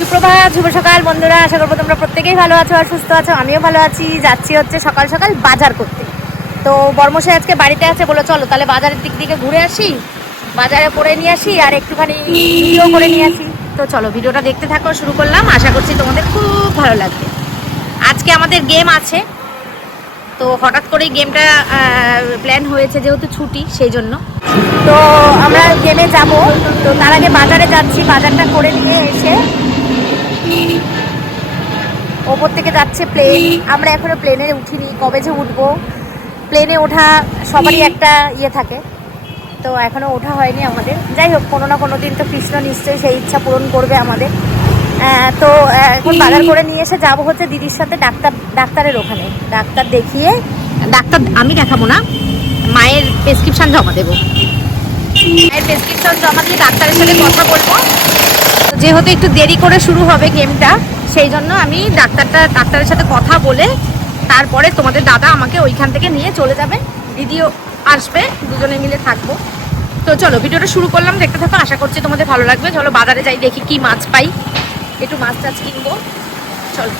সুপ্রভাত, শুভ সকাল বন্ধুরা, আশা করব তোমরা প্রত্যেকেই ভালো আছো আর সুস্থ আছো, আমিও ভালো আছি। যাচ্ছি হচ্ছে সকাল সকাল বাজার করতে। তো বর্মশাই আজকে বাড়িতে আছে বলো চলো, তাহলে বাজারের দিক দিকে ঘুরে আসি, বাজারে করে নিয়ে আসি আর একটুখানি করে নিয়ে আসি। তো চলো, ভিডিওটা দেখতে থাকো, শুরু করলাম। আশা করছি তোমাদের খুব ভালো লাগবে। আজকে আমাদের গেম আছে। তো হঠাৎ করেই গেমটা প্ল্যান হয়েছে যেহেতু ছুটি, সেই জন্য। তো আমরা গেমে যাব। তো তার আগে বাজারে যাচ্ছি। বাজারটা করে নিয়ে এসে ওপর থেকে যাচ্ছে প্লেন আমরা এখনও প্লেনে উঠিনি। কবে যে উঠবো? প্লেনে ওঠা সবারই একটা ইয়ে থাকে। তো এখনও ওঠা হয়নি আমাদের। যাই হোক, কোনো না কোনো দিন তো কৃষ্ণ নিশ্চয়ই সেই ইচ্ছা পূরণ করবে আমাদের। তো এখন বাজার করে নিয়ে এসে যাব হচ্ছে দিদির সাথে ডাক্তার ডাক্তারের ওখানে। ডাক্তার দেখিয়ে ডাক্তার আমি দেখাবো না মায়ের প্রেসক্রিপশন জমা দেবো। মায়ের প্রেসক্রিপশন জমা দিয়ে ডাক্তারের সাথে কথা বলব। যেহেতু একটু দেরি করে শুরু হবে গেমটা সেই জন্য আমি ডাক্তারটা ডাক্তারের সাথে কথা বলে তারপরে তোমাদের দাদা আমাকে ওইখান থেকে নিয়ে চলে যাবে। দিদিও আসবে দুজনে মিলে থাকব। তো চলো ভিডিওটা শুরু করলাম দেখতে থাকো আশা করছি তোমাদের ভালো লাগবে। চলো বাজারে যাই দেখি কি মাছ পাই। একটু মাছ টাছ কিনবো চলো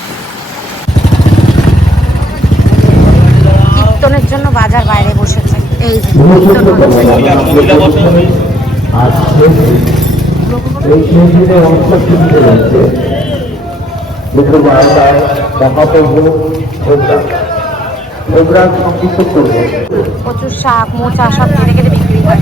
কীর্তনের জন্য বাজার বাইরে বসেছে এই প্রচুর শাক মোচা সব কেটে কেটে বিক্রি হয়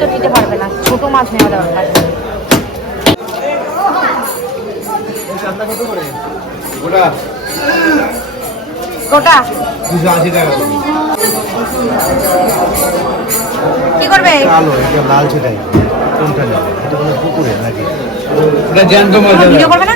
তো নিতে পারবে না। ছোট মাছ নেওয়া দরকার। গোটা। দুশো আশি টাকা। কি করবে? কালো এটা লাল সেটাই কোনটা নেবে? এটা কোনো পুকুরে নাকি? এটা জ্যান্ত মাছ ভিডিও করবে না?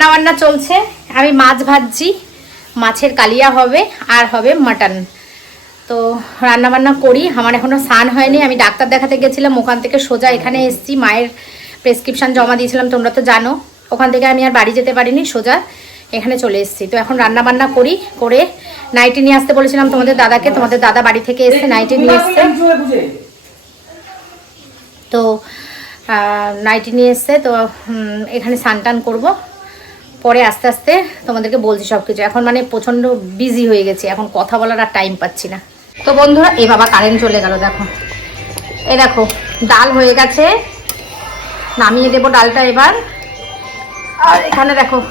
রান্না বান্না চলছে। আমি মাছ ভাজছি মাছের কালিয়া হবে আর হবে মাটন। তো রান্না বান্না করি আমার এখনও স্নান হয়নি আমি ডাক্তার দেখাতে গেছিলাম ওখান থেকে সোজা এখানে এসেছি মায়ের প্রেসক্রিপশন জমা দিয়েছিলাম তোমরা তো জানো। ওখান থেকে আমি আর বাড়ি যেতে পারিনি সোজা এখানে চলে এসেছি। তো এখন রান্না বান্না করি করে নাইটি নিয়ে আসতে বলেছিলাম তোমাদের দাদাকে তোমাদের দাদা বাড়ি থেকে এসে নাইটি নিয়ে এসছে। তো নাইটি নিয়ে এসছে তো এখানে স্নান টান করব। পরে আস্তে আস্তে তোমাদেরকে বলছি সব কিছু এখন মানে প্রচণ্ড বিজি হয়ে গেছি। এখন কথা বলার আর টাইম পাচ্ছি না। তো বন্ধুরা, এ বাবা কারেন্ট চলে গেল, দেখো। এ দেখো, ডাল হয়ে গেছে। নামিয়ে দেবো ডালটা এবার। আর এখানে দেখো,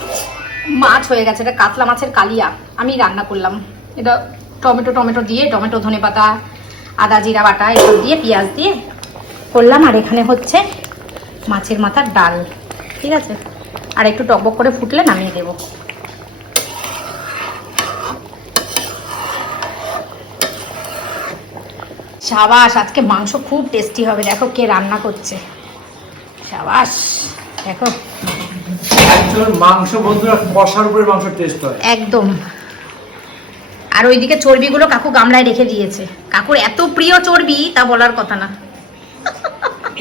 মাছ হয়ে গেছে। এটা কাতলা মাছের কালিয়া। আমি রান্না করলাম। এটা টমেটো টমেটো দিয়ে, টমেটো ধনে পাতা আদা, জিরা বাটা, এসব দিয়ে, পেঁয়াজ দিয়ে করলাম। আর এখানে হচ্ছে মাছের মাথার ডাল। ঠিক আছে? আর একটু টকবক করে ফুটলে নামিয়ে দেবো। সাবাস আজকে মাংস খুব টেস্টি হবে। দেখো কে রান্না করছে। সাবাস দেখো। মাংস বন্ধুরা কষার উপরে মাংস টেস্ট হয়। একদম। আর ওইদিকে চর্বিগুলো কাকু গামলায় রেখে দিয়েছে। কাকুর এত প্রিয় চর্বি তা বলার কথা না।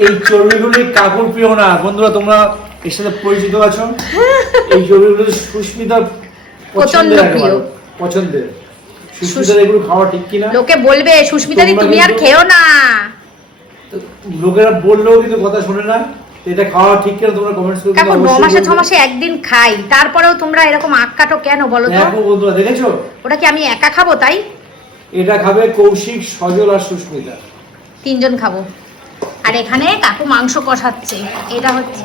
এই চর্বিগুলি কাকুর প্রিয় না। বন্ধুরা তোমরা এর সাথে পরিচিত আছো? এই সুস্মিতা পছন্দের প্রিয়। পছন্দের। সুস্মিতার এগুলো খাওয়া ঠিক কিনা? লোকে বলবে সুস্মিতা তুমি আর খেও না। লোকেরা বললেও কিন্তু কথা শোনে না। এটা খাওয়া ঠিক কিনা তোমরা কমেন্টস করে কিন্তু মাসে মাসে একদিন খাই। তারপরেও তোমরা এরকম আখ কাটো কেন বলো তো? দেখো বন্ধুরা দেখেছ? ওটা কি আমি একা খাব তাই? এটা খাবে কৌশিক সজল আর সুস্মিতা। তিনজন খাব। আর এখানে কাকু মাংস কষাচ্ছে। এটা হচ্ছে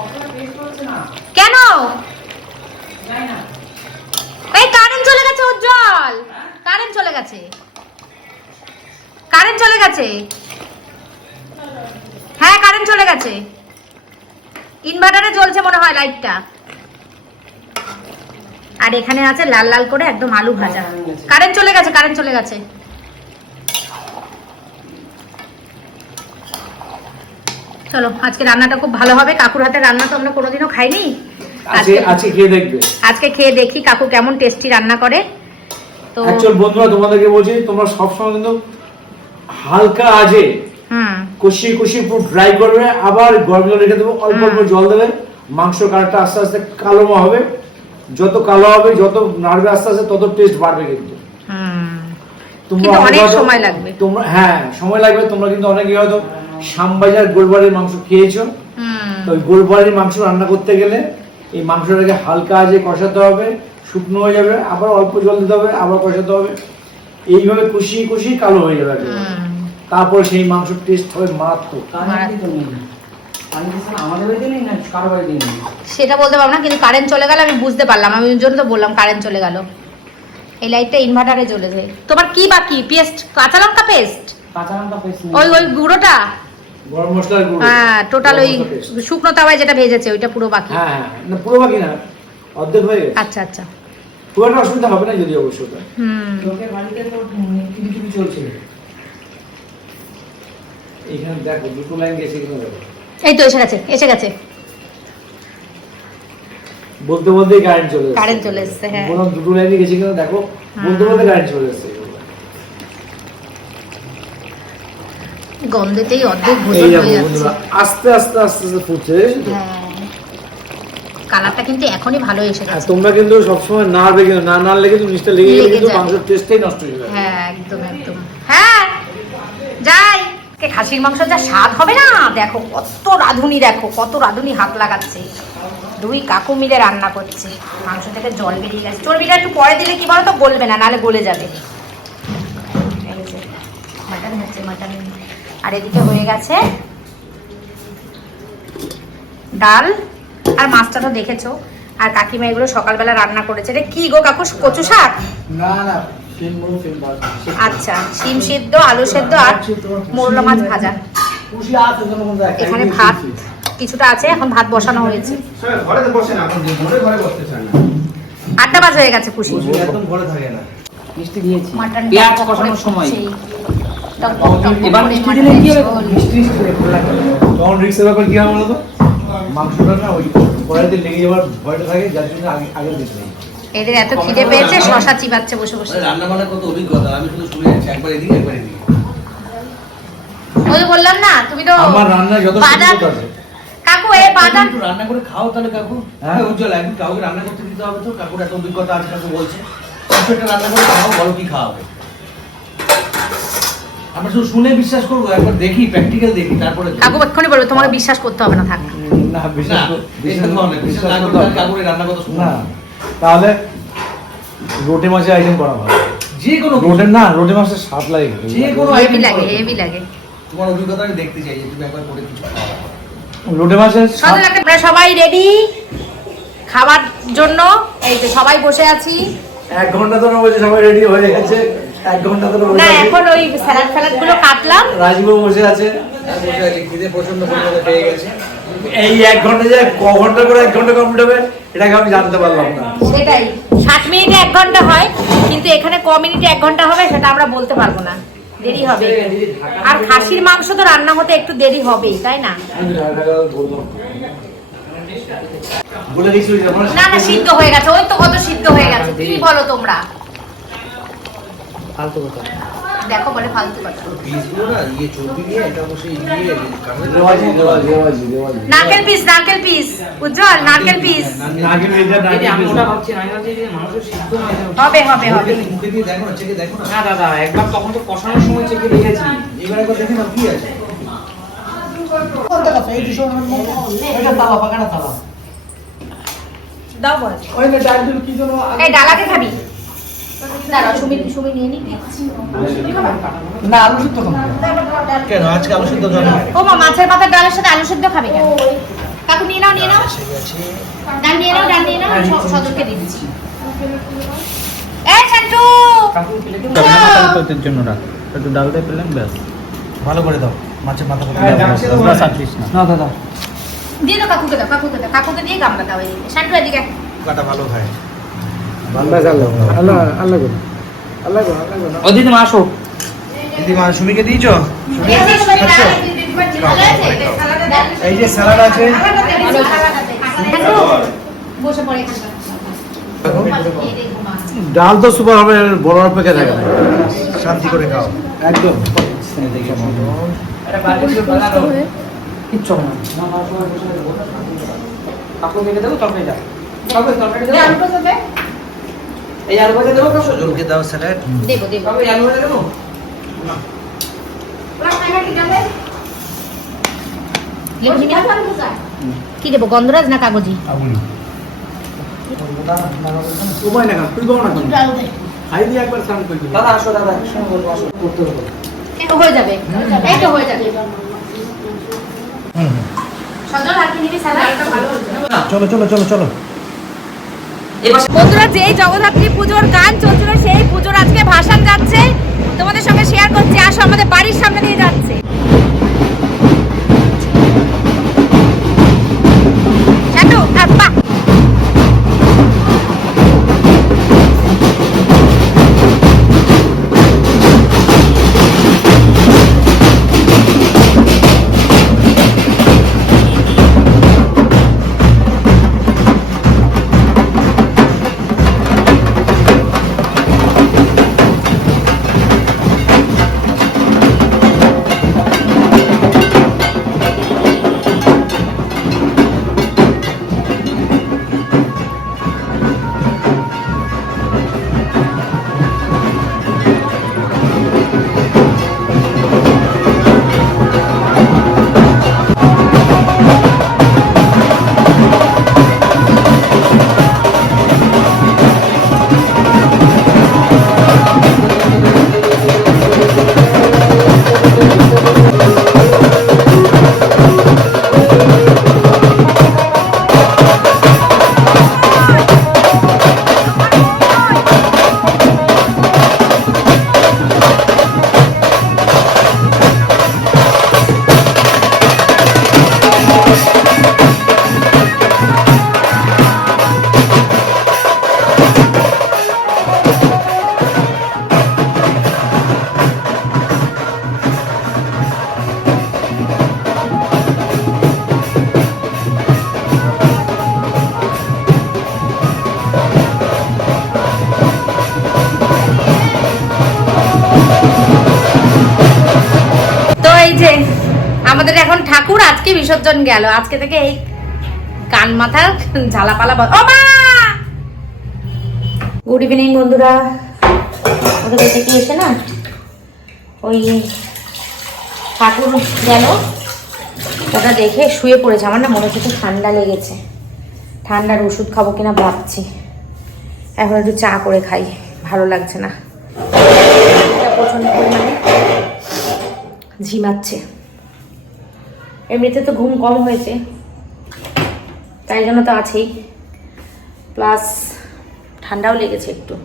কেন? এই কারেন্ট চলে গেছে উজ্জ্বল। কারেন্ট চলে গেছে। কারেন্ট চলে গেছে। হ্যাঁ কারেন্ট চলে গেছে। ইনভার্টারে জ্বলছে মনে হয় লাইটটা আর এখানে আছে লাল লাল করে একদম আলু ভাজা। কারেন্ট চলে গেছে কারেন্ট চলে গেছে। চলো আজকে রান্নাটা খুব ভালো হবে। কাকুর হাতে রান্না তো আমরা কোনোদিনও খাইনি। আজকে খেয়ে দেখবে। আজকে খেয়ে দেখি কাকু কেমন টেস্টি রান্না করে। তো অ্যাকচুয়াল বন্ধুরা তোমাদেরকে বলছি তোমরা সবসময় কিন্তু হালকা আজে কষিয়ে কষিয়ে পুরো ড্রাই করবে আবার গরম জল রেখে দেবো অল্প অল্প জল দেবে। মাংস কালারটা আস্তে আস্তে কালো হবে। যত কালো হবে যত নাড়বে আস্তে আস্তে তত টেস্ট বাড়বে কিন্তু। তোমরা অনেক সময় লাগবে। তোমরা হ্যাঁ সময় লাগবে তোমরা কিন্তু অনেকে হয়তো শ্যামবাজার গোলবাড়ির মাংস খেয়েছো? তো ওই গোলবাড়ির মাংস রান্না করতে গেলে এই মাংসটাকে হালকা আজে কষাতে হবে শুকনো হয়ে যাবে আবার অল্প জল দিতে হবে আবার কষাতে হবে। এইভাবে কষিয়ে কষিয়ে কালো হয়ে যাবে। তারপর সেই মাংসের টেস্ট হবে মারাত্মক। সেটা বলতে পারব না কিন্তু কারেন্ট চলে গেল আমি বুঝতে পারলাম আমি ওই জন্য তো বললাম কারেন্ট চলে গেল। এই লাইটটা ইনভার্টারে জ্বলেছে। তোমার কি বাকি পেস্ট কাঁচা লঙ্কা পেস্ট কাঁচা লঙ্কা পেস্ট ওই ওই গুঁড়োটা? গরম মশলার গুঁড়ো। হ্যাঁ টোটাল ওই। শুকনো তাওয়ায় যেটা ভেজেছে ওইটা পুরো বাকি। হ্যাঁ হ্যাঁ না পুরো বাকি না অর্ধেক হয়ে গেছে। আচ্ছা আচ্ছা। খুব একটা অসুবিধা হবে না যদি অবশ্য হুম। লোকের বাড়িতে তো টিভি টিভি চলছে। এখানে দেখো দুটো লাইন গেছে কিনা দেখো। এই তো এসে গেছে এসে গেছে। বলতে বলতেই কারেন্ট চলে এসেছে। Current চলে এসেছে, হ্যাঁ। বললাম দুটো লাইনে গেছে কিনা দেখো। বলতে বলতে কারেন্ট চলে এসেছে। গন্ধেতেই অর্ধেক ভোজন হয়ে যাচ্ছে। আস্তে আস্তে আস্তে আস্তে ফুটছে? হ্যাঁ। কালারটা কিন্তু এখনই ভালো এসে গেছে। তোমরা কিন্তু সবসময় নাড়বে কিন্তু না নাড়লে কিন্তু জিনিসটা লেগে গেলে কিন্তু মাংসের টেস্টটাই নষ্ট হয়ে যাবে। হ্যাঁ একদম একদম। হ্যাঁ যাই। কে খাসির মাংস যা স্বাদ হবে না? দেখো কত রাঁধুনি দেখো কত রাঁধুনি হাত লাগাচ্ছে। দুই কাকু মিলে রান্না করছে। মাংস থেকে জল বেরিয়ে গেছে। চর্বিটা একটু পরে দিলে কি বলো তো গলবে না নালে গলে যাবে। মাটন হচ্ছে মাটন আর এদিকে হয়ে গেছে ডাল আর মাছটা তো দেখেছ। আর কাকিমা এগুলো সকালবেলা রান্না করেছে। রে কি গো কাকু? কচু শাক? না না আচ্ছা শিম সিদ্ধ আলু সেদ্ধ আর মোরলা মাছ ভাজা। এখানে ভাত কিছুটা আছে এখন ভাত বসানো হয়েছে। ঘরে তো বসে না এখন ঘরে ঘরে বসতে চান না। আটটা বাজ হয়ে গেছে খুশি। একদম ঘরে থাকে না। মিষ্টি দিয়েছি। মাটন পেঁয়াজ কষানোর সময়। এবার মিষ্টি দিলে কি হবে মিষ্টি মিষ্টি করে ভালো লাগবে তখন রিক্সের ব্যাপার কি হবে বলতো মাংসটা না ওই কড়াইতে লেগে যাওয়ার ভয়টা থাকে যার জন্য আগে আগে দিতে এদের এত খিদে পেয়েছে শশা চিবাচ্ছে বসে বসে। রান্না বান্নার কত অভিজ্ঞতা আমি শুধু শুনে যাচ্ছি একবার এদিকে একবার এদিকে। ওই বললাম না তুমি তো আমার রান্নায় যত বাদাম কাকু এই বাদাম একটু রান্না করে খাও তাহলে কাকু। হ্যাঁ। উজ্জ্বল একদিন কাউকে রান্না করতে দিতে হবে তো কাকুর এত অভিজ্ঞতা আছে কাকু বলছে। একটা রান্না করে খাও বলো কি খাওয়াবে আমরা শুধু শুনে বিশ্বাস করব একবার দেখি প্র্যাকটিক্যাল দেখি তারপরে কাকু এক্ষুনি বলবে তোমাকে বিশ্বাস করতে হবে না থাক। না বিশ্বাস বিশ্বাস কাকুর রান্না কথা না। তাহলে রোটে মাছের আইটেম করা ভালো যে কোনো রোটের না রোটে মাছের স্বাদ লাগে। যে কোনো হেভি item লাগে। হেভি লাগে। তোমার অভিজ্ঞতা আমি দেখতে চাই যে তুমি একবার করে কিছু রোটে মাছের আমরা সবাই রেডি খাবার জন্য। এই যে সবাই বসে আছি। এক ঘণ্টা ধরে বসে সবাই রেডি হয়ে গেছে। এক ঘণ্টা ধরে না এখন ওই স্যালাড ফ্যালাডগুলো কাটলাম। রাজীবও বসে আছে। আর বসে আছি, খিদে প্রচণ্ড পরিমাণে পেয়ে গেছে। এই এক ঘণ্টা যে ক ঘণ্টা করে এক ঘণ্টা কমপ্লিট হবে এটাকে আমি জানতে পারলাম না। সেটাই। ষাট মিনিটে এক ঘণ্টা হয় কিন্তু এখানে ক মিনিটে এক ঘণ্টা হবে সেটা আমরা বলতে পারব না। দেরি হবে। আর খাসির মাংস তো রান্না হতে একটু দেরি হবেই তাই না? না না সিদ্ধ হয়ে গেছে। ওই তো কত সিদ্ধ হয়ে গেছে। কি বলো তোমরা? ফালতু কথা। দেখো বলে ফালতু কথা। পিসগুলো না ইয়ে চর্বি দিয়ে এটা বসে ইয়ে কাগজে দেওয়াজি দেওয়াজি দেওয়াজি দেওয়াজি নারকেল পিস নারকেল পিস উজ্জ্বল নারকেল পিস নাকি এটা এই আমি ওটা ভাবছি আমি ভাবছি যে মানুষের সিদ্ধ হয়ে হবে হবে হবে। মুখে দিয়ে দেখো না চেকে দেখো না। না দাদা একবার তখন তো কষানোর সময় চেকে রেখেছি এবার একবার দেখে না কি আছে। এটা তাওয়া পাকাটা তাওয়া দাও বল। ওই না ডালগুলো কি জন্য এই ডালাকে খাবি। নি। না আলু সিদ্ধ কেন? আজকে আলু সিদ্ধ ও মা মাছের পাতার ডালের সাথে আলু সেদ্ধ খাবে কেন? কাকু নিয়ে নাও নিয়ে নাও। ডাল নিয়ে নাও ডাল নিয়ে নাও। সদরকে দিচ্ছি। এ শান্টু তোর জন্য রাখ। একটু ডাল দিয়ে পেলেন ব্যাস। ভালো করে দাও। মাছের মাথা হ্যাঁ, না। না দাদা। দিয়ে দাও কাকুকে দাও কাকুকে দাও। কাকুকে দিয়ে গামলা দাও এদিকে শান্টু এদিকে। কাটা ভালো খায় আল্লাহ আল্লাহ আল্লাহ ও আসো। সুমিকে দিয়েছ? এই যে স্যালাড আছে। ডাল তো সুপার হবে বড় অপেক্ষা থাকে শান্তি করে খাও। একদম। কাকু দেখে দেবো তরকারি তরকারি। এই আলু ভাজা দেবো কাকু জলকে দাও স্যালাড দেবো দেবো। কাকু আলু ভাজা দেবো? লেবু চিনি আছে? কি দেবো গন্ধরাজ না কাগজি। দাদা আসো দাদা হয়ে যাবে। হয়ে যাবে। চলো চলো চলো চলো। বন্ধুরা, যেই জগদ্ধাত্রী পুজোর গান চলছিল, সেই পুজোর আজকে ভাসান যাচ্ছে। তোমাদের সঙ্গে শেয়ার করছি, আসো আমাদের বাড়ির সামনে দিয়ে যাচ্ছে। বিসর্জন গেল। আজকে থেকে এই কান মাথা, ঝালাপালা ও গুড ইভিনিং বন্ধুরা। ওদের বাড়ি থেকে এসে না? ওই ঠাকুর গেল। ওটা দেখে শুয়ে পড়েছে। আমার না মনে হচ্ছে ঠান্ডা লেগেছে। ঠান্ডার ওষুধ খাব কিনা ভাবছি। এখন একটু চা করে খাই। ভালো লাগছে না। এটা প্রচণ্ড পরিমাণে ঝিমাচ্ছে। এমনিতে তো ঘুম কম হয়েছে। তাই জন্য তো আছেই। প্লাস ঠান্ডাও লেগেছে একটু।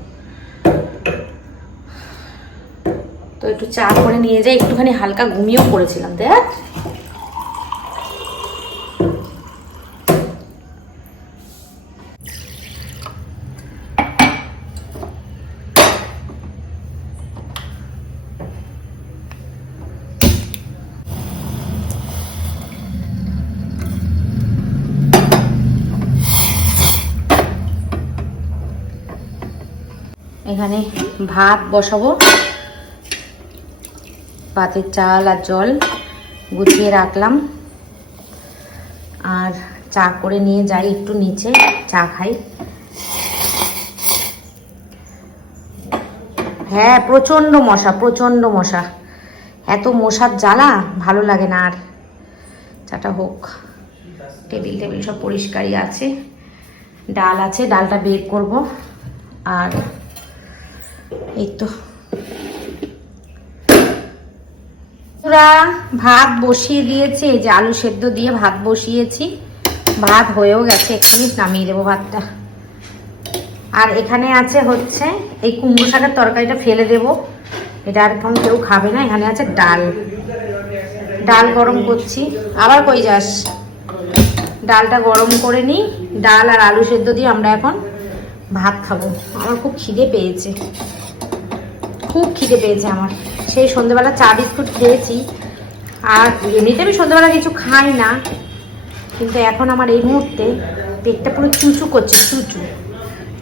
তো একটু চা করে নিয়ে যাই। একটুখানি হালকা ঘুমিয়েও পড়েছিলাম, দেখ। এখানে ভাত বসাবো। ভাতের চাল আর জল গুছিয়ে রাখলাম। আর চা করে নিয়ে যাই একটু নিচে, চা খাই। হ্যাঁ প্রচণ্ড মশা প্রচণ্ড মশা। এত মশার জ্বালা, ভালো লাগে না আর। চাটা হোক। টেবিল টেবিল সব পরিষ্কারই আছে। ডাল আছে, ডালটা বের করব। আর এই তো। ভাত বসিয়ে দিয়েছে, এই যে আলু সেদ্ধ দিয়ে ভাত বসিয়েছি। ভাত হয়েও গেছে এক্ষুনি নামিয়ে দেবো ভাতটা। আর এখানে আছে হচ্ছে, এই কুমড়ো শাকের তরকারিটা ফেলে দেব। এটা আর এখন কেউ খাবে না, এখানে আছে ডাল। ডাল গরম করছি। আবার কই যাস? ডালটা গরম করে নিই। ডাল আর আলু সেদ্ধ দিয়ে আমরা এখন ভাত খাব। আমার খুব খিদে পেয়েছে। খুব খিদে পেয়েছে আমার। সেই সন্ধ্যেবেলা চা বিস্কুট খেয়েছি। আর এমনিতে আমি সন্ধ্যেবেলা কিছু খাই না, কিন্তু এখন আমার এই মুহূর্তে পেটটা পুরো চুচু করছে, চুচু।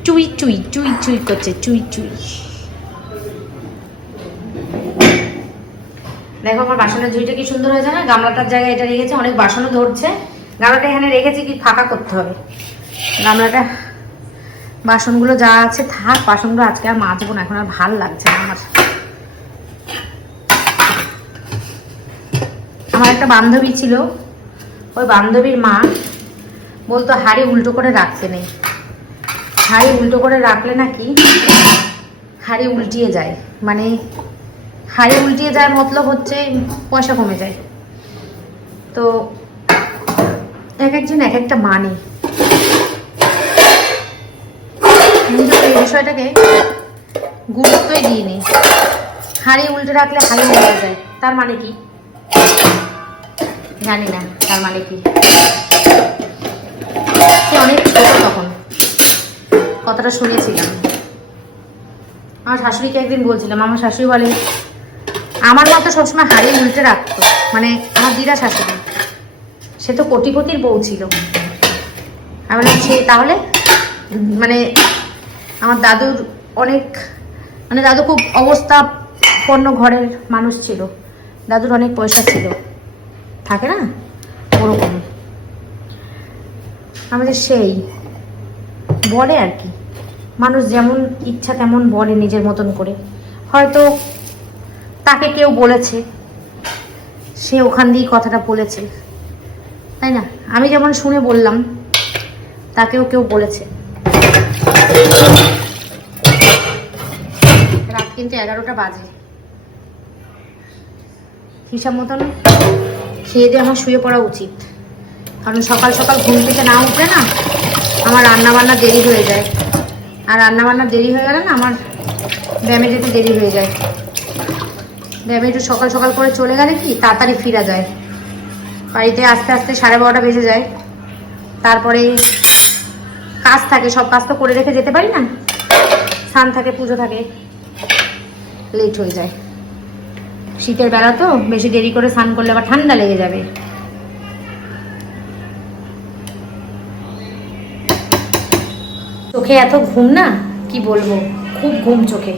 চুই চুই চুই চুই করছে, চুই চুই। দেখো আমার বাসনের ঝুড়িটা কি সুন্দর হয়েছে না? গামলাটার জায়গায় এটা রেখেছে, অনেক বাসনও ধরছে। গামলাটা এখানে রেখেছি কি ফাঁকা করতে হবে? গামলাটা বাসনগুলো যা আছে থাক, বাসনগুলো আজকে আর মাজবো না, এখন আর ভালো লাগছে না আমার। আমার একটা বান্ধবী ছিল, ওই বান্ধবীর মা বলতো, হাড়ি উল্টো করে রাখতে নেই। হাড়ি উল্টো করে রাখলে নাকি হাড়ি উল্টিয়ে যায়। মানে হাড়ি উল্টিয়ে যায় মতলব হচ্ছে পয়সা কমে যায়। তো এক একজন এক একটা মানে আমি তো এই বিষয়টাকে গুরুত্বই দিইনি। হাড়ি উল্টে রাখলে হাড়ি উল্টে যায়। তার মানে কি? জানি না, তার মানে কি? অনেক ছোট তখন। কথাটা শুনেছিলাম। আমার শাশুড়িকে একদিন বলছিলাম, আমার শাশুড়ি বলে, আমার মতো সবসময় হাড়ি উল্টে রাখতো। মানে আমার দিদা শাশুড়ি, সে তো কোটিপতির বউ ছিল। আমি সে তাহলে মানে আমার দাদুর অনেক মানে দাদু খুব অবস্থাপন্ন ঘরের মানুষ ছিল। দাদুর অনেক পয়সা ছিল। থাকে না? ওরকম। আমাদের সেই, বলে আর কি। মানুষ যেমন ইচ্ছা তেমন বলে নিজের মতন করে। হয়তো তাকে কেউ বলেছে, সে ওখান দিয়েই কথাটা বলেছে। তাই না? আমি যেমন শুনে বললাম, তাকেও কেউ বলেছে। কিন্তু এগারোটা বাজে। হিসাব মতন খেয়ে দিয়ে আমার শুয়ে পড়া উচিত। কারণ সকাল সকাল ঘুম থেকে না উঠলে না আমার রান্না বান্না দেরি হয়ে যায়। আর রান্না বান্না দেরি হয়ে গেলে না আমার ব্যায়ামে যেতে দেরি হয়ে যায়। ব্যায়ামে একটু সকাল সকাল করে চলে গেলে কি তাড়াতাড়ি ফিরা যায়। বাড়িতে আস্তে আস্তে সাড়ে বারোটা বেজে যায়। তারপরে কাজ থাকে, সব কাজ তো করে রেখে যেতে পারি না। স্নান থাকে, পুজো থাকে। লেট হয়ে যায়। শীতের বেলা তো বেশি দেরি করে স্নান করলে আবার ঠান্ডা লেগে যাবে। চোখে এত ঘুম না? কি বলব? খুব ঘুম চোখে।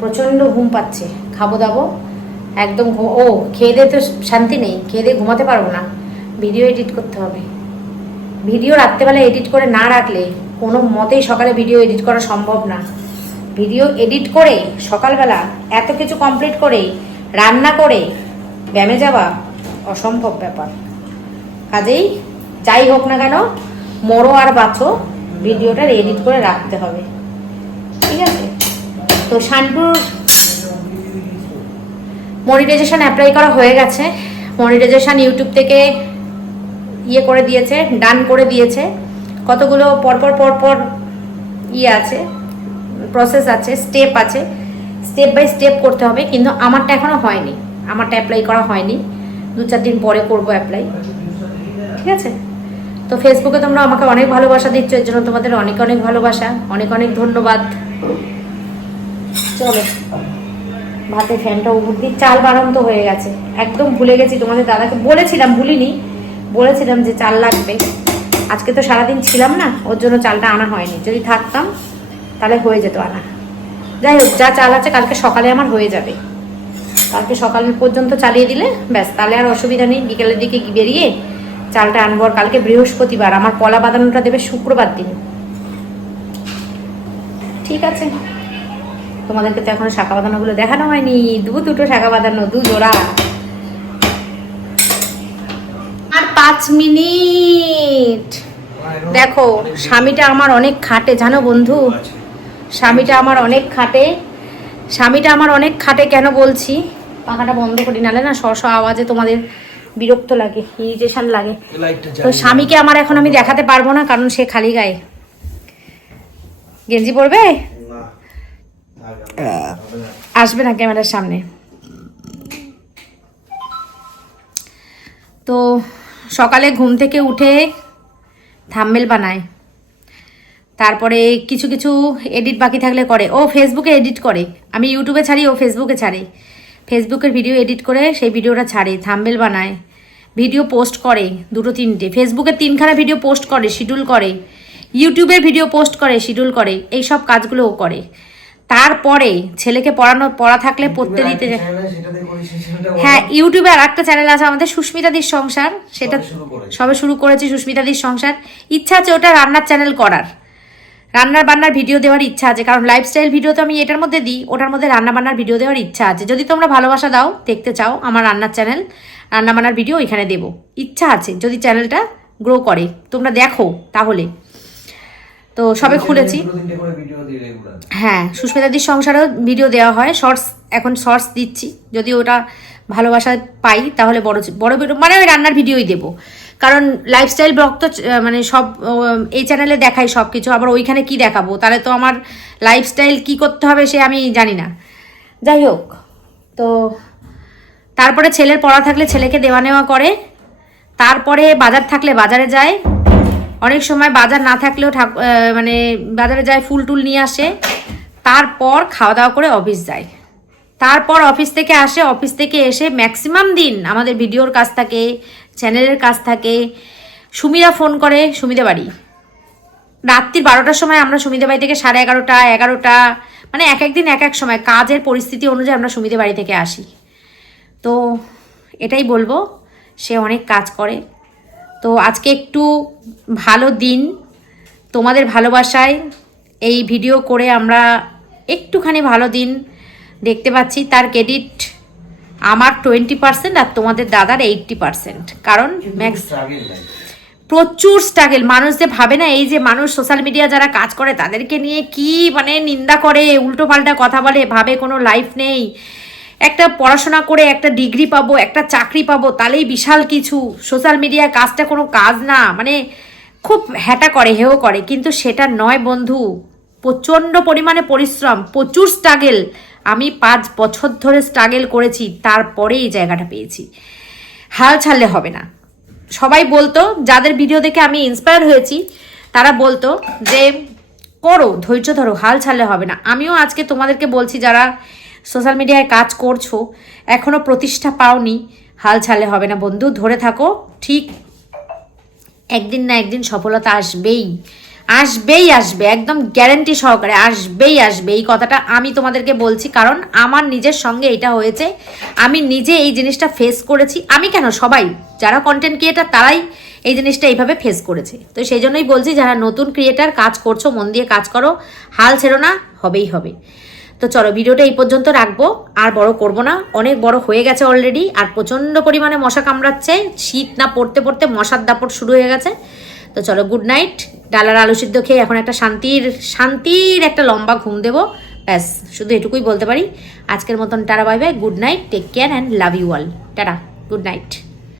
প্রচণ্ড ঘুম পাচ্ছে। খাব দাবো। একদম ও, খেয়ে দিয়ে তো শান্তি নেই। খেয়ে দিয়ে ঘুমাতে পারব না। ভিডিও এডিট করতে হবে। ভিডিও রাত্রেবেলা এডিট করে না রাখলে কোনো মতেই সকালে ভিডিও এডিট করা সম্ভব না। ভিডিও এডিট করে সকালবেলা এত কিছু কমপ্লিট করে রান্না করে ব্যায়ামে যাওয়া অসম্ভব ব্যাপার। কাজেই যাই হোক না কেন, মরো আর বাঁচো, ভিডিওটা এডিট করে রাখতে হবে। ঠিক আছে? তো শান্তুর মনিটাইজেশন অ্যাপ্লাই করা হয়ে গেছে। মনিটাইজেশন ইউটিউব থেকে ইয়ে করে দিয়েছে ডান করে দিয়েছে। কতগুলো পরপর পরপর ইয়ে আছে। প্রসেস আছে স্টেপ আছে। স্টেপ বাই স্টেপ করতে হবে, কিন্তু আমারটা এখনও হয়নি। আমারটা অ্যাপ্লাই করা হয়নি। দু চার দিন পরে করব অ্যাপ্লাই ঠিক আছে? তো ফেসবুকে তোমরা আমাকে অনেক ভালোবাসা দিচ্ছ, এর জন্য তোমাদের অনেক অনেক ভালোবাসা, অনেক অনেক ধন্যবাদ। চলো। ভাতে ফ্যানটা উপর দিয়ে চাল বাড়ন্ত হয়ে গেছে। একদম ভুলে গেছি তোমাদের দাদাকে। বলেছিলাম, ভুলিনি। বলেছিলাম যে চাল লাগবে। আজকে তো সারাদিন ছিলাম না, ওর জন্য চালটা আনা হয়নি। যদি থাকতাম তাহলে হয়ে যেত আনা। যাই হোক, যা চাল আছে কালকে সকালে আমার হয়ে যাবে। কালকে সকাল পর্যন্ত চালিয়ে দিলে, ব্যাস, তাহলে আর অসুবিধা নেই। বিকেলের দিকে বেরিয়ে চালটা আনব। আর কালকে বৃহস্পতিবার, আমার কলা বাদানোটা দেবে শুক্রবার দিন। ঠিক আছে। তোমাদেরকে তো এখনও শাখা বাঁধানোগুলো দেখানো হয়নি। দু দুটো শাখা বাঁধানো, দু জোড়া। আর পাঁচ মিনিট। দেখো, স্বামীটা আমার অনেক খাটে, জানো বন্ধু? স্বামীটা আমার অনেক খাটে। স্বামীটা আমার অনেক খাটে কেন বলছি? পাখাটা বন্ধ করি নালে না স্ব আওয়াজে তোমাদের বিরক্ত লাগে ইরিটেশন লাগে। তো স্বামীকে আমার এখন আমি দেখাতে পারব না কারণ সে খালি গায়ে। গেঞ্জি পরবে? আসবে না ক্যামেরার সামনে। তো সকালে ঘুম থেকে উঠে থাম্বেল বানায়। তারপরে কিছু কিছু এডিট বাকি থাকলে করে। ও ফেসবুকে এডিট করে। আমি ইউটিউবে ছাড়ি ও ফেসবুকে ছাড়ে। ফেসবুকের ভিডিও এডিট করে সেই ভিডিওটা ছাড়ে থাম্বেল বানায়। ভিডিও পোস্ট করে দুটো তিনটে। ফেসবুকে তিনখানা ভিডিও পোস্ট করে শিডিউল করে। ইউটিউবের ভিডিও পোস্ট করে শিডিউল করে। এই সব কাজগুলো ও করে। তারপরে ছেলেকে পড়ানো পড়া থাকলে পড়তে দিতে যায়। হ্যাঁ ইউটিউবে আর একটা চ্যানেল আছে আমাদের সুস্মিতাদির সংসার। সেটা সবে শুরু করেছি সুস্মিতাদির সংসার। ইচ্ছা আছে ওটা রান্নার চ্যানেল করার। রান্নার বান্নার ভিডিও দেওয়ার ইচ্ছা আছে কারণ লাইফস্টাইল ভিডিও তো আমি এটার মধ্যে দিই ওটার মধ্যে রান্না বান্নার ভিডিও দেওয়ার ইচ্ছা আছে। যদি তোমরা ভালোবাসা দাও দেখতে চাও আমার রান্নার চ্যানেল রান্না বান্নার ভিডিও এখানে দেবো। ইচ্ছা আছে যদি চ্যানেলটা গ্রো করে তোমরা দেখো তাহলে। তো সবে খুলেছি। হ্যাঁ সুস্মিতাদির সংসারেও ভিডিও দেওয়া হয় শর্টস এখন শর্টস দিচ্ছি। যদি ওটা ভালোবাসা পাই তাহলে বড় বড় ভিডিও মানে ওই রান্নার ভিডিওই দেবো। কারণ লাইফস্টাইল ব্লগ তো মানে সব এই চ্যানেলে দেখাই সব কিছু আবার ওইখানে কি দেখাবো? তাহলে তো আমার লাইফস্টাইল কি করতে হবে সে আমি জানি না। যাই হোক, তো তারপরে ছেলের পড়া থাকলে ছেলেকে দেওয়া নেওয়া করে, তারপরে বাজার থাকলে বাজারে যায়। অনেক সময় বাজার না থাকলেও মানে বাজারে যায়, ফুল টুল নিয়ে আসে। তারপর খাওয়া দাওয়া করে অফিস যায়। তারপর অফিস থেকে আসে অফিস থেকে এসে ম্যাক্সিমাম দিন আমাদের ভিডিওর কাজ থাকে। চ্যানেলের কাজ থাকে। সুমিরা ফোন করে সুমিদা বাড়ি। রাত্রির বারোটার সময় আমরা সুমিদা বাড়ি থেকে সাড়ে এগারোটা এগারোটা মানে এক এক দিন এক এক সময় কাজের পরিস্থিতি অনুযায়ী আমরা সুমিদা বাড়ি থেকে আসি। তো এটাই বলব, সে অনেক কাজ করে। তো আজকে একটু ভালো দিন তোমাদের ভালোবাসায়। এই ভিডিও করে আমরা একটুখানি ভালো দিন দেখতে পাচ্ছি। তার ক্রেডিট আমার টোয়েন্টি পার্সেন্ট আর তোমাদের দাদার এইটটি পার্সেন্ট কারণ ম্যাক্স প্রচুর স্ট্রাগেল মানুষ যে ভাবে না এই যে মানুষ সোশ্যাল মিডিয়া যারা কাজ করে তাদেরকে নিয়ে কি মানে নিন্দা করে উল্টো পাল্টা কথা বলে ভাবে কোনো লাইফ নেই। একটা পড়াশোনা করে একটা ডিগ্রি পাবো একটা চাকরি পাবো তাহলেই বিশাল কিছু। সোশ্যাল মিডিয়ার কাজটা কোনো কাজ না মানে খুব হ্যাটা করে হেও করে। কিন্তু সেটা নয় বন্ধু প্রচণ্ড পরিমাণে পরিশ্রম প্রচুর স্ট্রাগেল আমি পাঁচ বছর ধরে স্ট্রাগেল করেছি তারপরে এই জায়গাটা পেয়েছি। হাল ছাড়লে হবে না। সবাই বলতো, যাদের ভিডিও দেখে আমি ইন্সপায়ার হয়েছি, তারা বলতো যে, করো, ধৈর্য ধরো, হাল ছাড়লে হবে না। আমিও আজকে তোমাদেরকে বলছি, যারা সোশ্যাল মিডিয়ায় কাজ করছ, এখনও প্রতিষ্ঠা পাওনি, হাল ছাড়লে হবে না। বন্ধু, ধরে থাকো, ঠিক একদিন না একদিন সফলতা আসবেই। আসবেই আসবে, একদম গ্যারান্টি সহকারে আসবেই আসবে। এই কথাটা আমি তোমাদেরকে বলছি, কারণ আমার নিজের সঙ্গে এটা হয়েছে। আমি নিজে এই জিনিসটা ফেস করেছি। আমি কেন? সবাই, যারা কন্টেন্ট ক্রিয়েটার তারাই এই জিনিসটা এইভাবে ফেস করেছে। তো সেই জন্যই বলছি, যারা নতুন ক্রিয়েটার কাজ করছ, মন দিয়ে কাজ করো, হাল ছেড়ো না, হবেই হবে। তো চলো, ভিডিওটা এই পর্যন্ত রাখব। আর বড় করব না। অনেক বড় হয়ে গেছে অলরেডি আর প্রচণ্ড পরিমাণে মশা কামড়াচ্ছে। শীত না পড়তে পড়তে মশার দাপট শুরু হয়ে গেছে। তো চলো গুড নাইট ডালার আলু সিদ্ধ খেয়ে এখন একটা শান্তির শান্তির একটা লম্বা ঘুম দেবো। ব্যাস, শুধু এটুকুই বলতে পারি। আজকের মতন টারা bye bye good night take care and love you all tata good night